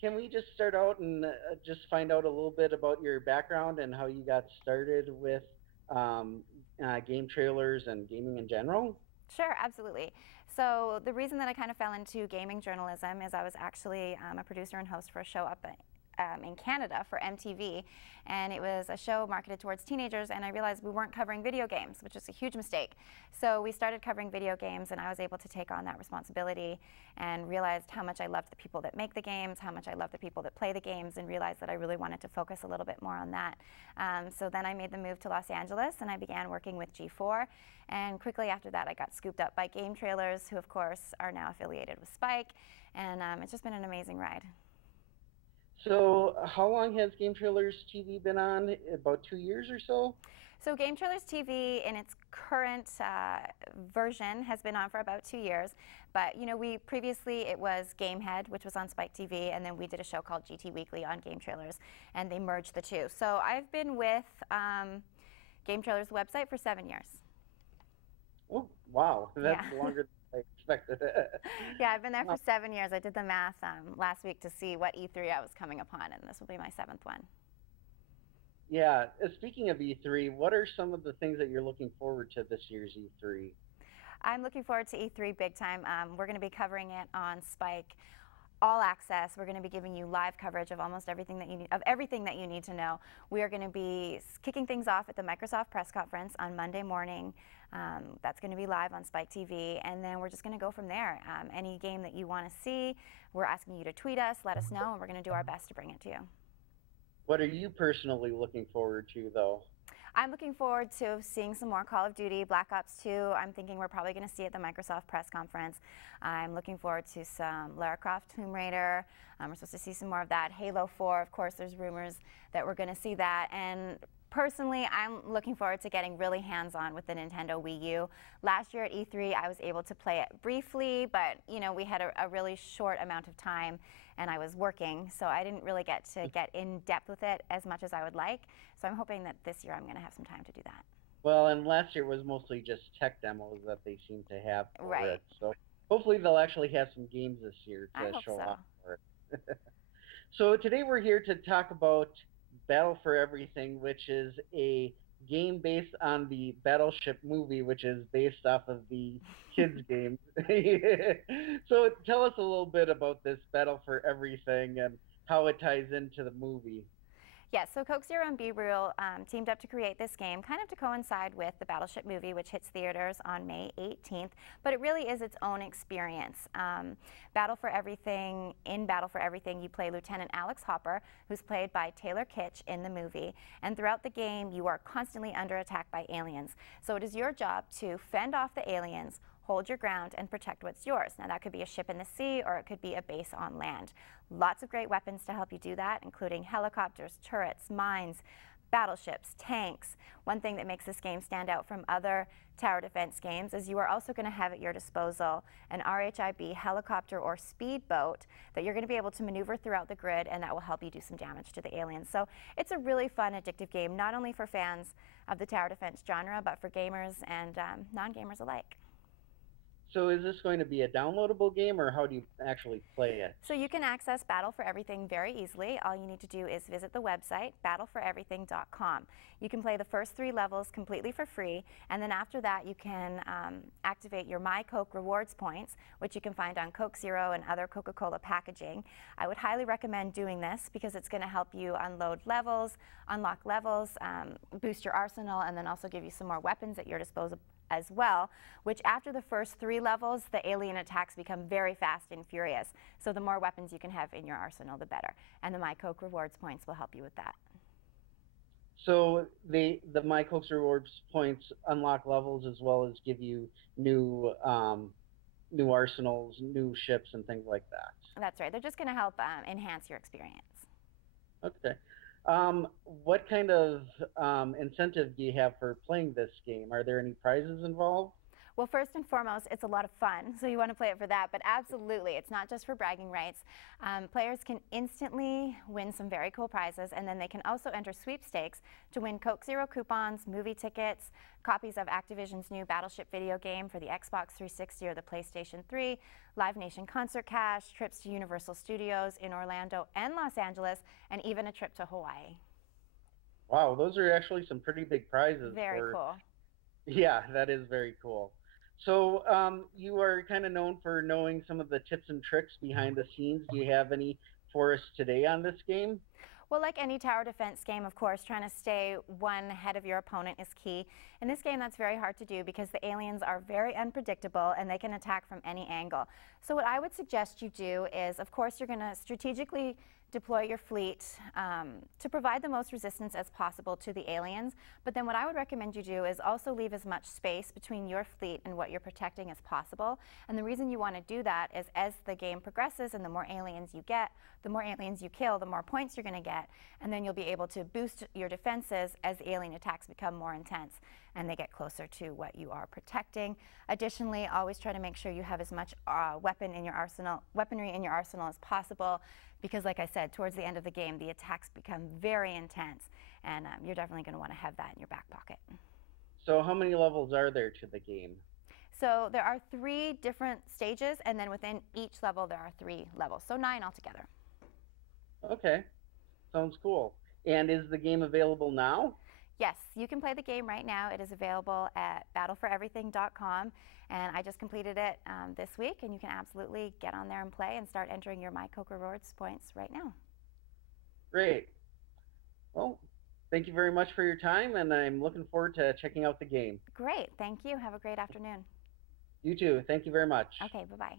can we just start out and just find out a little bit about your background and how you got started with um, game trailers and gaming in general? Sure, absolutely. So the reason that I kind of fell into gaming journalism is I was actually a producer and host for a show up in Canada for MTV, and it was a show marketed towards teenagers, and I realized we weren't covering video games, which is a huge mistake. So we started covering video games, and I was able to take on that responsibility and realized how much I loved the people that make the games, how much I loved the people that play the games, and realized that I really wanted to focus a little bit more on that. So then I made the move to Los Angeles, and I began working with G4. And quickly after that, I got scooped up by Game Trailers, who of course are now affiliated with Spike, and it's just been an amazing ride. So, how long has Game Trailers TV been on? About 2 years or so? So Game Trailers TV in its current version has been on for about 2 years, but we previously it was Gamehead, which was on Spike TV, and then we did a show called GT Weekly on Game Trailers, and they merged the two. So I've been with Game Trailers website for 7 years. Oh, wow, that's Yeah. longer than I expected. Yeah, I've been there for Wow. 7 years. I did the math last week to see what E3 I was coming upon, and this will be my seventh one. Yeah, speaking of E3, what are some of the things that you're looking forward to this year's E3? I'm looking forward to E3 big time. We're going to be covering it on Spike All Access. We're going to be giving you live coverage of almost everything that you need, of everything that you need to know. We are going to be kicking things off at the Microsoft press conference on Monday morning. That's going to be live on Spike TV, and then we're just going to go from there. Any game that you want to see, we're asking you to tweet us, let us know, and we're going to do our best to bring it to you. What are you personally looking forward to, though? I'm looking forward to seeing some more Call of Duty, Black Ops 2. I'm thinking we're probably going to see at the Microsoft press conference. I'm looking forward to some Lara Croft Tomb Raider. We're supposed to see some more of that. Halo 4, of course, there's rumors that we're going to see that. And personally, I'm looking forward to getting really hands-on with the Nintendo Wii U. Last year at E3, I was able to play it briefly, but we had a really short amount of time, and I was working, so I didn't really get to get in depth with it as much as I would like. So I'm hoping that this year I'm going to have some time to do that. Well, and last year was mostly just tech demos that they seem to have for Right. it. So hopefully they'll actually have some games this year I to hope show so. off for it. So today we're here to talk about Battle for Everything, which is a game based on the Battleship movie, which is based off of the kids game. So tell us a little bit about this Battle for Everything and how it ties into the movie. Yes, so Coke Zero and Be Real teamed up to create this game, kind of to coincide with the Battleship movie, which hits theaters on May 18th. But it really is its own experience. In Battle for Everything, you play Lieutenant Alex Hopper, who's played by Taylor Kitsch in the movie. And throughout the game, you are constantly under attack by aliens. So it is your job to fend off the aliens, hold your ground, and protect what's yours. Now, that could be a ship in the sea, or it could be a base on land. Lots of great weapons to help you do that, including helicopters, turrets, mines, battleships, tanks. One thing that makes this game stand out from other tower defense games is you are also going to have at your disposal an RHIB helicopter or speedboat that you're going to be able to maneuver throughout the grid, and that will help you do some damage to the aliens. So it's a really fun, addictive game, not only for fans of the tower defense genre, but for gamers and non-gamers alike. So is this going to be a downloadable game, or how do you actually play it? So you can access Battle for Everything very easily. All you need to do is visit the website, battleforeverything.com. You can play the first 3 levels completely for free, and then after that you can activate your My Coke rewards points, which you can find on Coke Zero and other Coca-Cola packaging. I would highly recommend doing this because it's going to help you unload levels, unlock levels, boost your arsenal, and then also give you some more weapons at your disposal as well, which after the first 3 levels, the alien attacks become very fast and furious. So the more weapons you can have in your arsenal, the better. And the My Coke rewards points will help you with that. So the My Coke's rewards points unlock levels as well as give you new arsenals, new ships, and things like that. That's right. They're just going to help enhance your experience. Okay. What kind of incentive do you have for playing this game? Are there any prizes involved? Well, first and foremost, it's a lot of fun, so you want to play it for that, but absolutely, it's not just for bragging rights. Players can instantly win some very cool prizes, and then they can also enter sweepstakes to win Coke Zero coupons, movie tickets, copies of Activision's new Battleship video game for the Xbox 360 or the PlayStation 3, Live Nation concert cash, trips to Universal Studios in Orlando and Los Angeles, and even a trip to Hawaii. Wow, those are actually some pretty big prizes. Very cool. Yeah, that is very cool. So you are kind of known for knowing some of the tips and tricks behind the scenes. Do you have any for us today on this game? Well, like any tower defense game, of course, trying to stay one ahead of your opponent is key. In this game, that's very hard to do because the aliens are very unpredictable and they can attack from any angle. So what I would suggest you do is, of course, you're going to strategically deploy your fleet to provide the most resistance as possible to the aliens. But then what I would recommend you do is also leave as much space between your fleet and what you're protecting as possible. And the reason you want to do that is as the game progresses and the more aliens you get, the more aliens you kill, the more points you're going to get. And then you'll be able to boost your defenses as the alien attacks become more intense and they get closer to what you are protecting. Additionally, always try to make sure you have as much weaponry in your arsenal as possible, because like I said, towards the end of the game, the attacks become very intense, and you're definitely going to want to have that in your back pocket. So how many levels are there to the game? So there are 3 different stages, and then within each level there are 3 levels, so 9 altogether. Okay, sounds cool. And is the game available now? Yes, you can play the game right now. It is available at battleforeverything.com, and I just completed it this week, and you can absolutely get on there and play and start entering your My Coke Rewards points right now. Great. Well, thank you very much for your time, and I'm looking forward to checking out the game. Great. Thank you. Have a great afternoon. You too. Thank you very much. Okay, bye-bye.